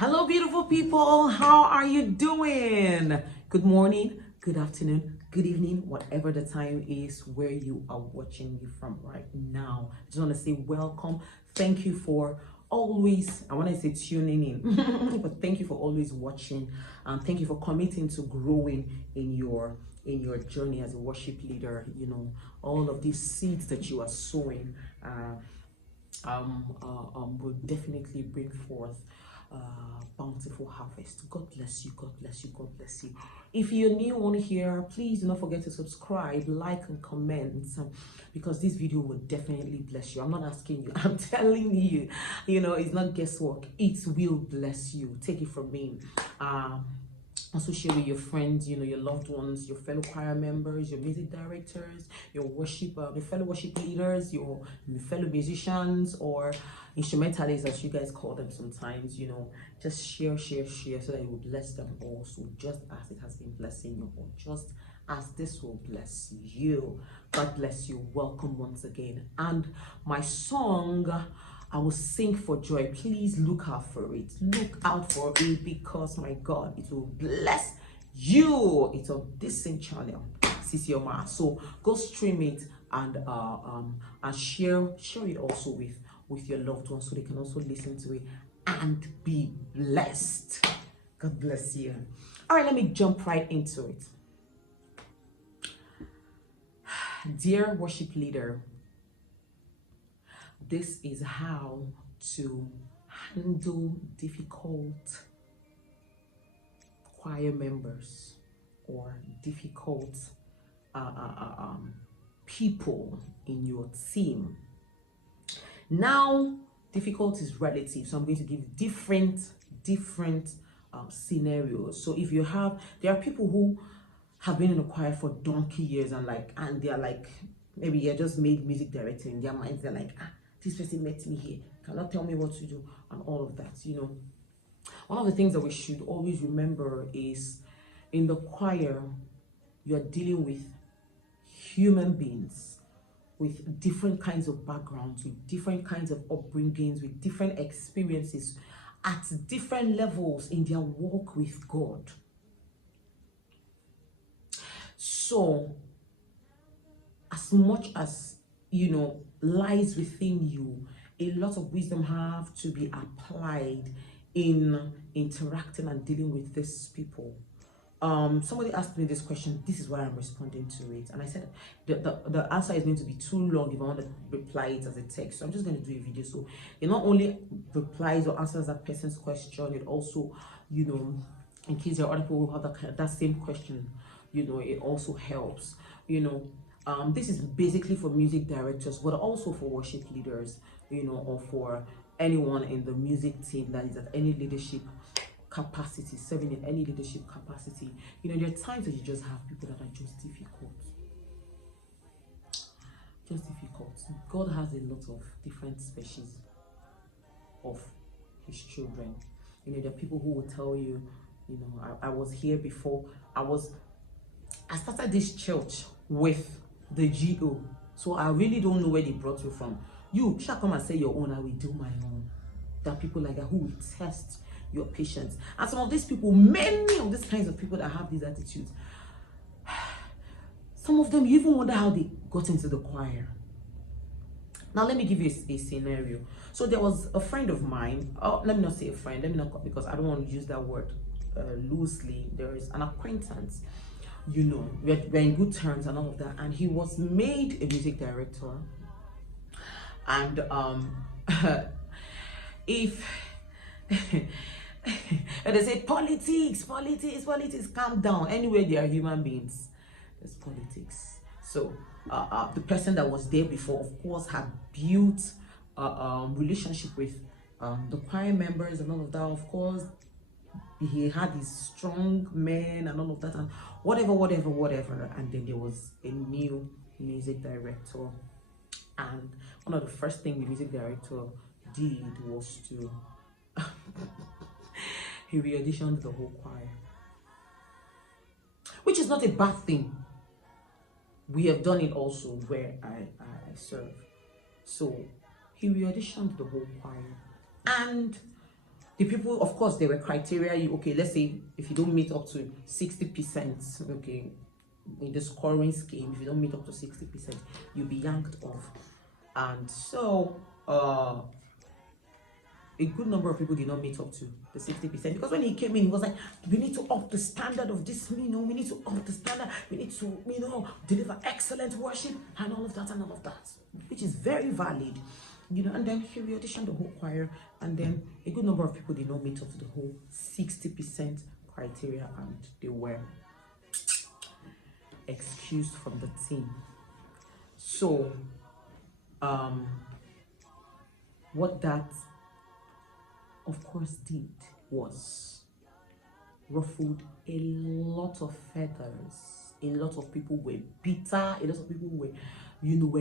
Hello, beautiful people. How are you doing? Good morning, good afternoon, good evening, whatever the time is where you are watching me from right now. I just want to say welcome. Thank you for always, I want to say tuning in, but thank you for always watching. Thank you for committing to growing in your journey as a worship leader. You know, all of these seeds that you are sowing will definitely bring forth bountiful harvest. God bless you. God bless you. God bless you. If you're new on here, please do not forget to subscribe, like, and comment, because this video will definitely bless you. I'm not asking you. I'm telling you. You know, it's not guesswork. It will bless you. Take it from me. Also share with your friends, you know, your loved ones, your fellow choir members, your music directors, your fellow worship leaders, your fellow musicians or instrumentalists, as you guys call them sometimes. You know, just share so that it will bless them also, just as it has been blessing you, or just as this will bless you. God bless you. Welcome once again. And my song, I will sing for joy. Please look out for it. Look out for it, because my God, it will bless you. It's on this same channel, Sisi Oma. So go stream it and share it also with your loved ones, so they can also listen to it and be blessed. God bless you. All right, let me jump right into it. Dear worship leader, this is how to handle difficult choir members or difficult people in your team. Now, difficult is relative, so I'm going to give different scenarios. So if there are people who have been in a choir for donkey years and they're like, maybe you're just made music director in their minds. They're like, this person met me here, cannot tell me what to do, and all of that. You know, one of the things that we should always remember is, in the choir, you're dealing with human beings with different kinds of backgrounds, with different kinds of upbringings, with different experiences at different levels in their walk with God. So, as much as, you know, lies within you, a lot of wisdom have to be applied in interacting and dealing with these people. Somebody asked me this question. This is why I'm responding to it, and I said the answer is going to be too long if I want to reply it as a text. So I'm just going to do a video, so it not only replies or answers that person's question, it also, you know, in case there are other people who have that same question, you know, it also helps. You know, this is basically for music directors, but also for worship leaders, you know, or for anyone in the music team that is at any leadership capacity, serving in any leadership capacity. You know, there are times that you just have people that are just difficult. God has a lot of different species of his children. You know, there are people who will tell you, you know, I was here before. I started this church with the GO, so I really don't know where they brought you from. You shall come and say your own, I will do my own. There are people like that who will test your patience. And some of these people, many of these kinds of people that have these attitudes, some of them, you even wonder how they got into the choir. Now, let me give you a scenario. So there was a friend of mine, let me not say a friend, let me not, because I don't want to use that word loosely. There is an acquaintance, you know, we're in good terms and all of that, and he was made a music director. And if and they say politics, calm down. Anyway, they are human beings, there's politics. So the person that was there before, of course, had built a relationship with the choir members and all of that. Of course, he had his strong men and all of that, and whatever. And then there was a new music director, and one of the first things the music director did was to he re-auditioned the whole choir, which is not a bad thing. We have done it also where I serve. So he re-auditioned the whole choir, and The people, of course, there were criteria. Okay, let's say if you don't meet up to 60%, okay, in the scoring scheme, if you don't meet up to 60%, you'll be yanked off. And so a good number of people did not meet up to the 60%, because when he came in, he was like, we need to up the standard of this, we need to up the standard, we need to, deliver excellent worship and all of that, which is very valid, and then he auditioned the whole choir, and then a good number of people did not meet up to the whole 60% criteria, and they were excused from the team. So what that of course did was ruffled a lot of feathers. A lot of people were bitter. A lot of people were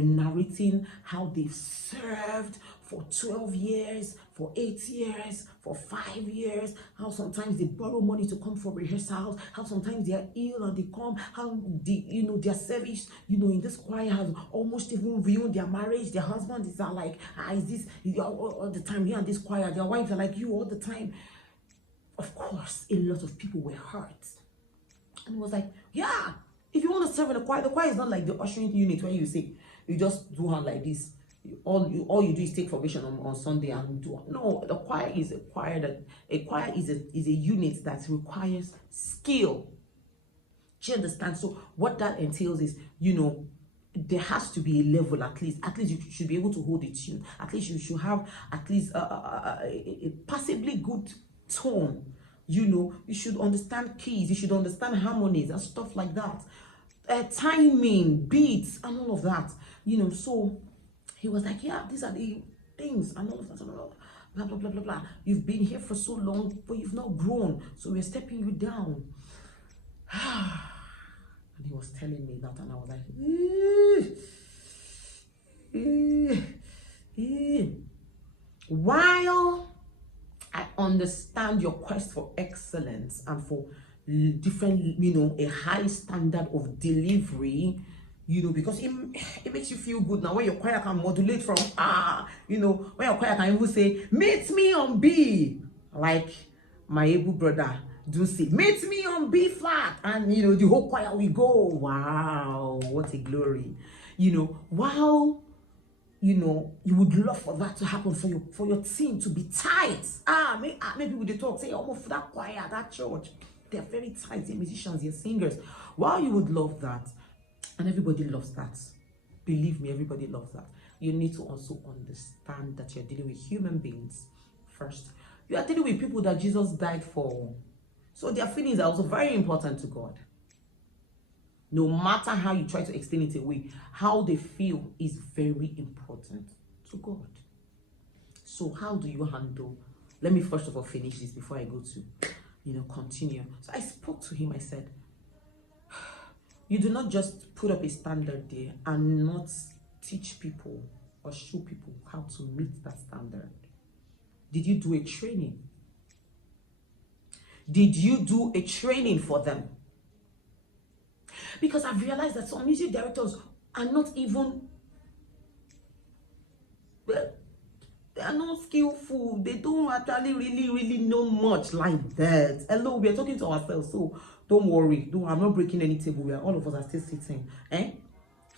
narrating how they've served for 12 years, for 8 years, for 5 years, how sometimes they borrow money to come for rehearsals, how sometimes they are ill and they come, how their service, in this choir has almost even ruined their marriage. Their husbands are like, is this all the time here in this choir? Their wives are like you all the time. Of course, a lot of people were hurt. And it was like, yeah, if you want to serve in the choir is not like the ushering unit where you say, you just do hand like this. All you do is take formation on Sunday and do. No, the choir is a choir is a unit that requires skill. Do you understand? So what that entails is, there has to be a level at least you should be able to hold a tune. At least you should have at least a passably good tone. You should understand keys, you should understand harmonies and stuff like that, timing, beats and all of that, so he was like, yeah, these are the things and all of that, blah blah blah blah blah. You've been here for so long, but you've not grown, so we're stepping you down. And he was telling me that, and I was like, while I understand your quest for excellence and for different, a high standard of delivery, because it makes you feel good now when your choir can modulate from when your choir can even say, meet me on B, like my able brother do say, meet me on B flat, and the whole choir will go, wow, what a glory, while you would love for that to happen, for your team to be tight. Maybe with the talk, say, almost for that choir, that church, they're very tight, they're musicians, they're singers. While you would love that, and everybody loves that, believe me, everybody loves that, you need to also understand that you're dealing with human beings first. You are dealing with people that Jesus died for. So their feelings are also very important to God. No matter how you try to explain it away, how they feel is very important to God. So how do you handle? Let me first of all finish this before I go to, continue. So I spoke to him. I said, you do not just put up a standard there and not teach people or show people how to meet that standard. Did you do a training? Did you do a training for them? Because I've realized that some music directors are not even, they are not skillful. They don't actually really know much like that. Hello, we are talking to ourselves, so don't worry. I'm not breaking any table. All of us are still sitting.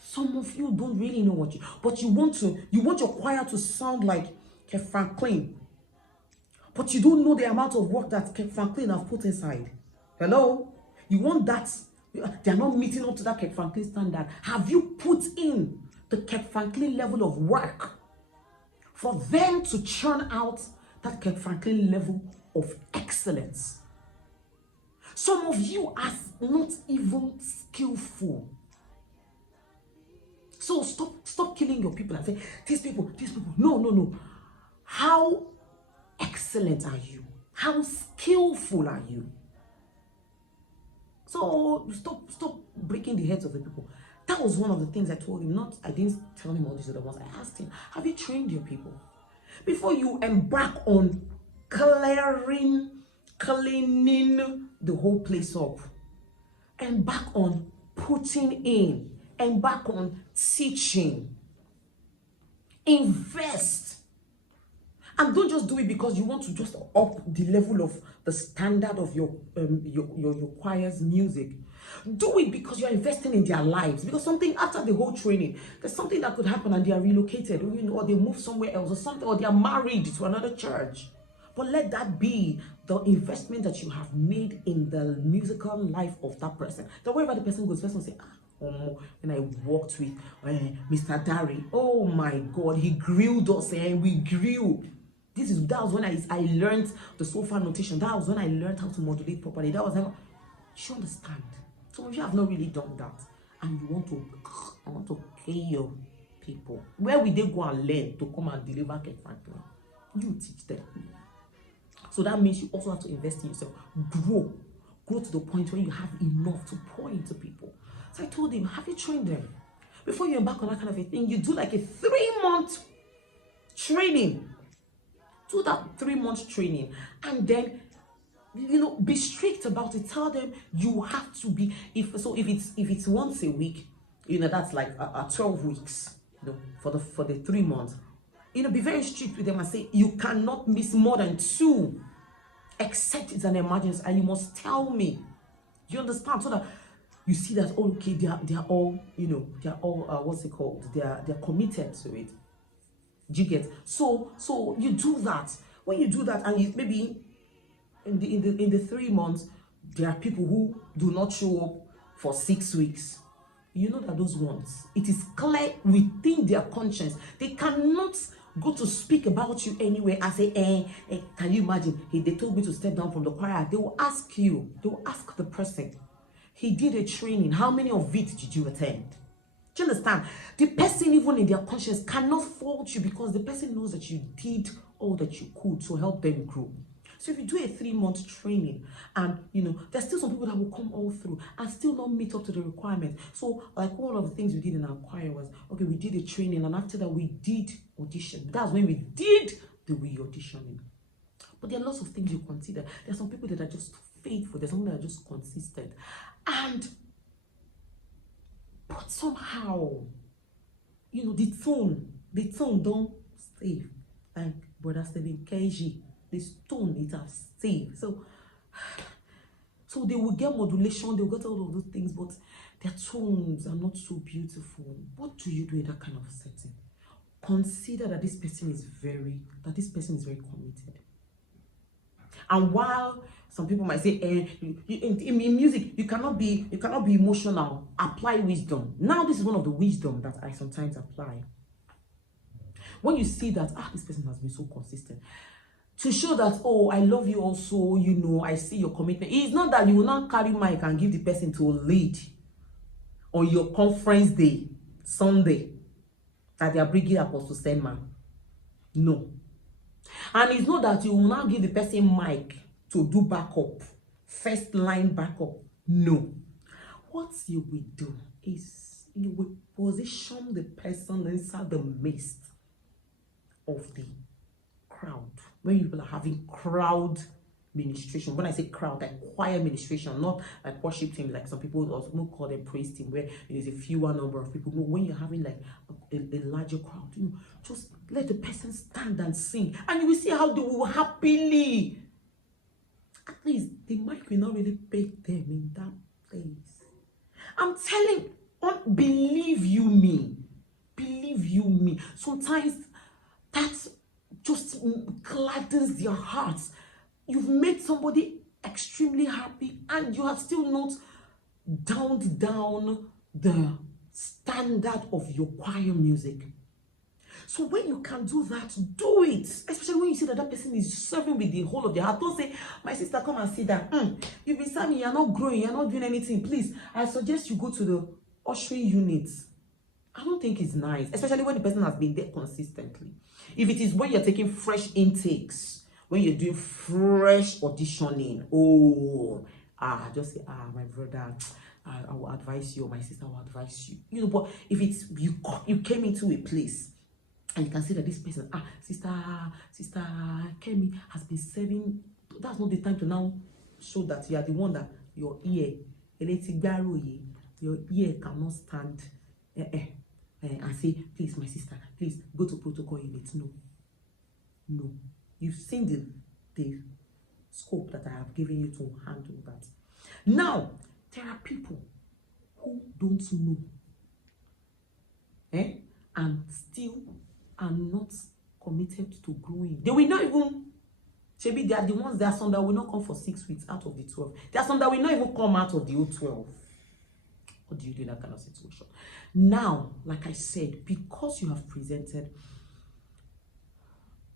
Some of you don't really know but you want your choir to sound like Kev Franklin, but you don't know the amount of work that Kev Franklin have put inside. Hello, you want that. They are not meeting up to that Kev Franklin standard. Have you put in the Kev Franklin level of work for them to churn out that Kev Franklin level of excellence? Some of you are not even skillful. So stop killing your people and say, these people. No. How excellent are you? How skillful are you? So stop breaking the heads of the people. That was one of the things I told him. I didn't tell him all these other ones. I asked him, have you trained your people? Before you embark on cleaning the whole place up, embark on putting in, embark on teaching, invest. And don't just do it because you want to just up the level of the standard of your choir's music. Do it because you're investing in their lives. Because something after the whole training, there's something that could happen and they are relocated, or they move somewhere else or something, or they are married to another church. But let that be the investment that you have made in the musical life of that person. That wherever the person goes, the person will say, when I worked with Mr. Dari, oh my God, he grilled us and we grew. That was when I learned the sofa notation. That was when I learned how to modulate properly. That was how you understand. Some of you have not really done that, and you want to pay your people. Where will they go and learn to come and deliver cake factory? You teach them. So that means you also have to invest in yourself. Grow to the point where you have enough to pour into people. So I told him, have you trained them? Before you embark on that kind of a thing, you do like a 3-month training. Do that 3-month training, and then be strict about it. Tell them you have to be, if it's once a week, that's like 12 weeks, for the 3 months. Be very strict with them and say you cannot miss more than 2, except it's an emergency, and you must tell me. You understand? So that you see that, oh, okay, they are all, they're all what's it called? They're committed to it. Do you get? So you do that. When you do that, and you maybe in the 3 months, there are people who do not show up for 6 weeks. You know that those ones, it is clear within their conscience, they cannot go to speak about you anyway and say, can you imagine? They told me to step down from the choir. They will ask you. They will ask the person. He did a training. How many of it did you attend? Do you understand? The person, even in their conscience, cannot fault you because the person knows that you did all that you could to help them grow. So if you do a 3-month training, and there's still some people that will come all through and still not meet up to the requirement. So like one of the things we did in our choir was, okay, we did a training, and after that we did audition. That's when we did the re-auditioning. But there are lots of things you consider. There are some people that are just faithful. There's some that are just consistent. But somehow, the tone don't stay. Like Brother Stephen KG, this tone, it has stayed. So they will get modulation, they will get all of those things, but their tones are not so beautiful. What do you do in that kind of setting? Consider that this person is very committed. And while some people might say, in music, you cannot be emotional. Apply wisdom. Now, this is one of the wisdom that I sometimes apply. When you see that, this person has been so consistent, to show that, oh, I love you also, I see your commitment. It's not that you will not carry mic and give the person to lead on your conference day, Sunday, that they are bringing Apostle Sandman. No. And it's not that you will not give the person mic to do backup, first line backup. No. What you will do is you will position the person inside the midst of the crowd. When people are having crowd ministration, when I say crowd, like choir ministration, not like worship team, like some people also call them praise team, where there's a fewer number of people. No, when you're having like a larger crowd, just let the person stand and sing, and you will see how they will happily. At least the mic will not really beg them in that place. I'm telling, believe you me. Sometimes that just gladdens their hearts. You've made somebody extremely happy, and you have still not downed down the standard of your choir music. So when you can do that, do it. Especially when you see that that person is serving with the whole of their heart. Don't say, my sister, come and see that. You've been serving, you're not growing, you're not doing anything. Please, I suggest you go to the ushering units. I don't think it's nice, especially when the person has been there consistently. If it is when you're taking fresh intakes, when you're doing fresh auditioning, just say, my brother, I will advise you, or my sister will advise you. But if it's you came into a place and you can see that this person, sister Kemi has been serving, that's not the time to now show that you are the one that your ear cannot stand. And say, please, my sister, please go to protocol unit. No. You've seen the scope that I have given you to handle that. Now, there are people who don't know, and still are not committed to growing. They will not even, maybe they are the ones, there are some that will not come for 6 weeks out of the 12. There are some that will not even come out of the whole 12. What do you do in that kind of situation? Now, like I said, because you have presented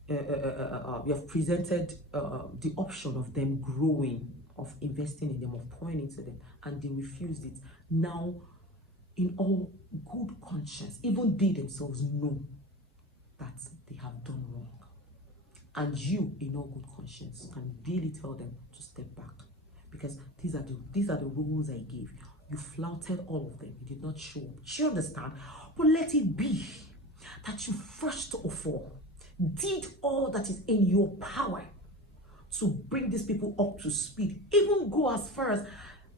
the option of them growing, of investing in them, of pouring into them, and they refused it. Now, in all good conscience, even they themselves know that they have done wrong. And you, in all good conscience, can daily tell them to step back. Because these are the rules I gave. You flouted all of them. You did not show up. Do you understand? But let it be that you first of all did all that is in your power to bring these people up to speed. Even go as far as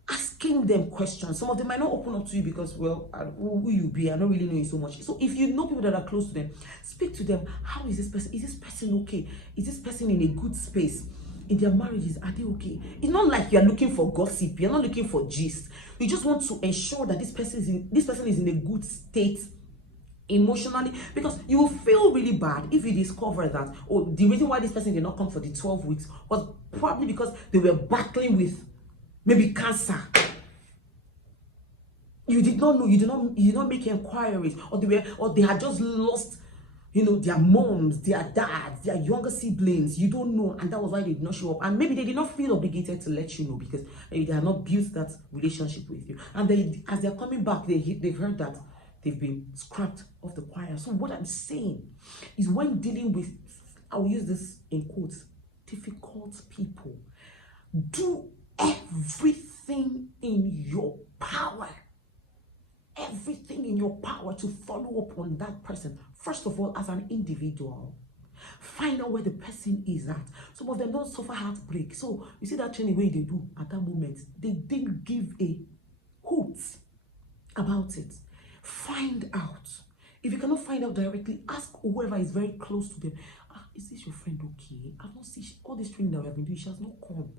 asking them questions. Some of them might not open up to you because, well, who you be, I don't really know you so much. So if you know people that are close to them, speak to them. How is this person? Is this person okay? Is this person in a good space? In their marriages, are they okay? It's not like you're looking for gossip. You're not looking for gist. You just want to ensure that this person is in a good state emotionally, because you will feel really bad if you discover that, oh, the reason why this person did not come for the 12 weeks was probably because they were battling with maybe cancer. You did not know, you did not make inquiries, or they had just lost, their moms, their dads, their younger siblings. You don't know, and that was why they did not show up. And maybe they did not feel obligated to let you know because maybe they had not built that relationship with you. And as they're coming back, they've heard that they've been scrapped off the choir. So what I'm saying is, when dealing with, I will use this in quotes, difficult people, do everything in your power. Everything in your power to follow up on that person. First of all, as an individual, find out where the person is at. Some of them don't suffer heartbreak. So you see that training where they do at that moment, they didn't give a hoot about it. Find out. If you cannot find out directly, ask whoever is very close to them. Is this your friend okay? I've not seen all this training that we have been doing. She has not come.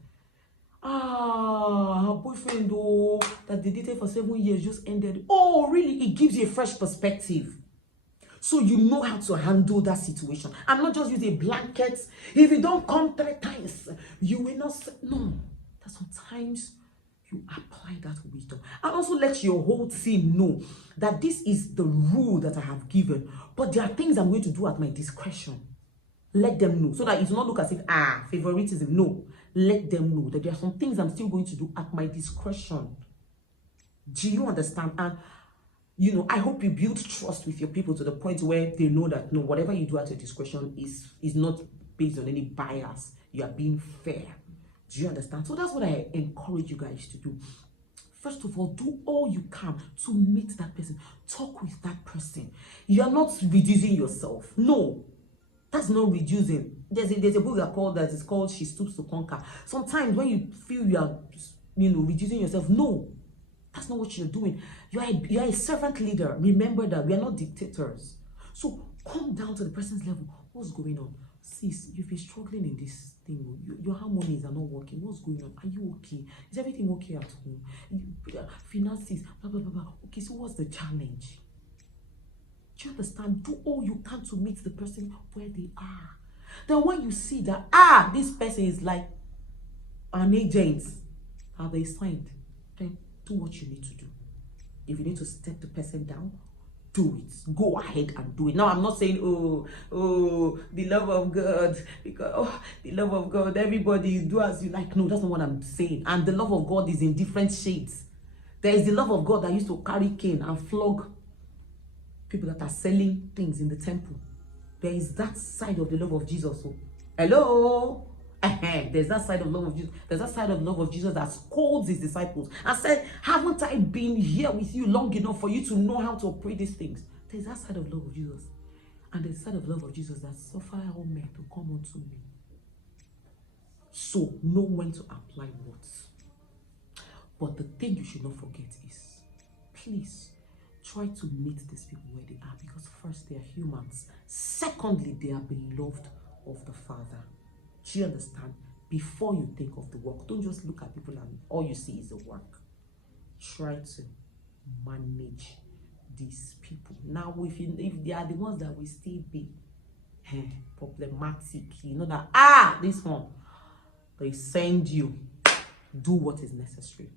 Her boyfriend, that they dated for 7 years just ended. Oh, really? It gives you a fresh perspective. So you know how to handle that situation. And not just use a blanket. If you don't come 3 times, you will not say, no. That sometimes you apply that wisdom. And also let your whole team know that this is the rule that I have given. But there are things I'm going to do at my discretion. Let them know. So that it will not look as if, favoritism. No. Let them know that there are some things I'm still going to do at my discretion. Do you understand? And, I hope you build trust with your people to the point where they know that, no, whatever you do at your discretion is not based on any bias. You are being fair. Do you understand? So that's what I encourage you guys to do. First of all, do all you can to meet that person. Talk with that person. You are not reducing yourself. No. That's not reducing. There's a book that is called She Stoops to Conquer. Sometimes when you feel you are, reducing yourself, no, that's not what you're doing. You are a servant leader. Remember that we are not dictators. So come down to the person's level. What's going on? Sis, you've been struggling in this thing. Your harmonies are not working. What's going on? Are you okay? Is everything okay at home? Finances, blah, blah, blah, blah. Okay, so what's the challenge? Do you understand? Do all you can to meet the person where they are. Then when you see that, this person is like an agent, how they signed, then do what you need to do. If you need to step the person down, do it. Go ahead and do it. Now, I'm not saying, the love of God, because, the love of God, everybody do as you like. No, that's not what I'm saying. And the love of God is in different shades. There is the love of God that used to carry cane and flog people that are selling things in the temple. There is that side of the love of Jesus. So, hello? There's that side of love of Jesus. There's that side of love of Jesus that scolds his disciples and said, haven't I been here with you long enough for you to know how to operate these things? There's that side of love of Jesus. And there's the side of love of Jesus that suffer all men to come unto me. So, know when to apply what. But the thing you should not forget is, please, try to meet these people where they are, because first, they are humans. Secondly, they are beloved of the Father. Do you understand? Before you think of the work, don't just look at people and all you see is the work. Try to manage these people. Now, if they are the ones that will still be problematic, you know that this one, they send you, do what is necessary.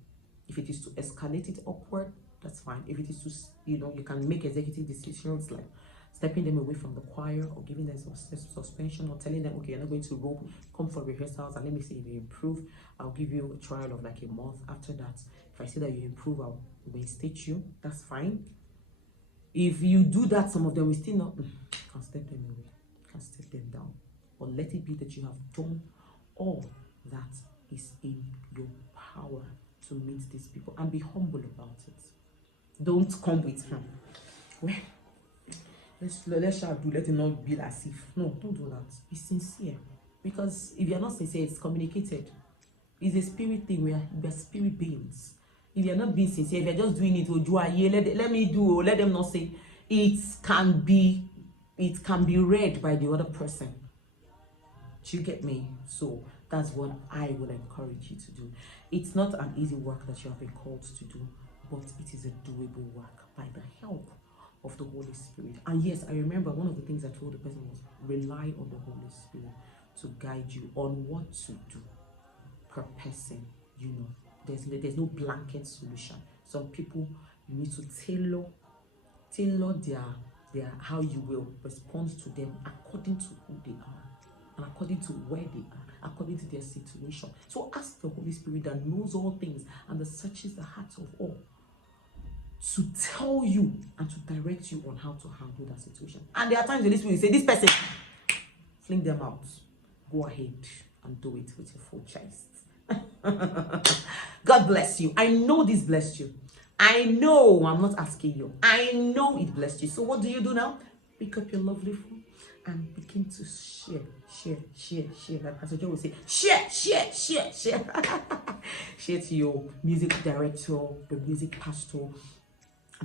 If it is to escalate it upward, that's fine. If it is to, you can make executive decisions like stepping them away from the choir or giving them some suspension or telling them, okay, you're not going to rope, come for rehearsals and let me see if you improve. I'll give you a trial of like a month. After that, if I see that you improve, I'll reinstate you. That's fine. If you do that, some of them will still not, can step them away, can step them down. But let it be that you have done all that is in your power to meet these people and be humble about it. Don't come with well, let's let it not be as if. No, don't do that. Be sincere. Because if you're not sincere, it's communicated. It's a spirit thing. We're spirit beings. If you're not being sincere, if you're just doing it, let me do, let them not say, it can be read by the other person. Do you get me? So that's what I would encourage you to do. It's not an easy work that you have been called to do, but it is a doable work by the help of the Holy Spirit. And yes, I remember one of the things I told the person was rely on the Holy Spirit to guide you on what to do per person. There's no blanket solution. Some people, you need to tailor their how you will respond to them according to who they are and according to where they are, according to their situation. So ask the Holy Spirit that knows all things and that searches the hearts of all to tell you and to direct you on how to handle that situation. And there are times the Holy Spirit will say, this person, fling them out. Go ahead and do it with your full chest. God bless you. I know this blessed you. I know, I'm not asking you. I know it blessed you. So what do you do now? Pick up your lovely phone and begin to share. Like Pastor Joe will say, share. Share to your music director, the music pastor,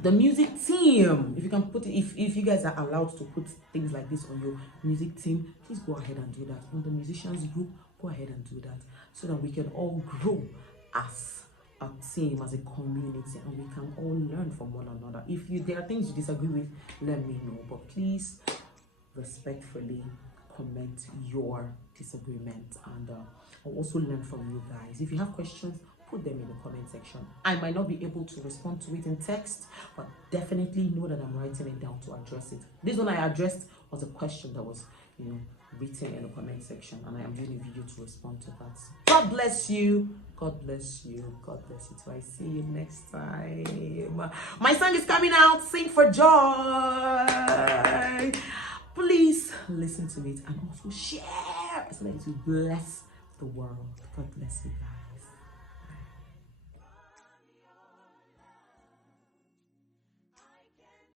the music team. If you can put it, if you guys are allowed to put things like this on your music team, please go ahead and do that. On the musicians group, go ahead and do that so that we can all grow as a team, as a community, and we can all learn from one another. If there are things you disagree with, let me know, but please respectfully comment your disagreement, and I'll also learn from you guys. If you have questions, put them in the comment section. I might not be able to respond to it in text, but definitely know that I'm writing it down to address it. This one I addressed was a question that was written in the comment section, and I am doing a video to respond to that. God bless you. God bless you. God bless you too. I see you next time. My song is coming out. Sing for joy. Please listen to it and also share so that it will bless the world. God bless you guys.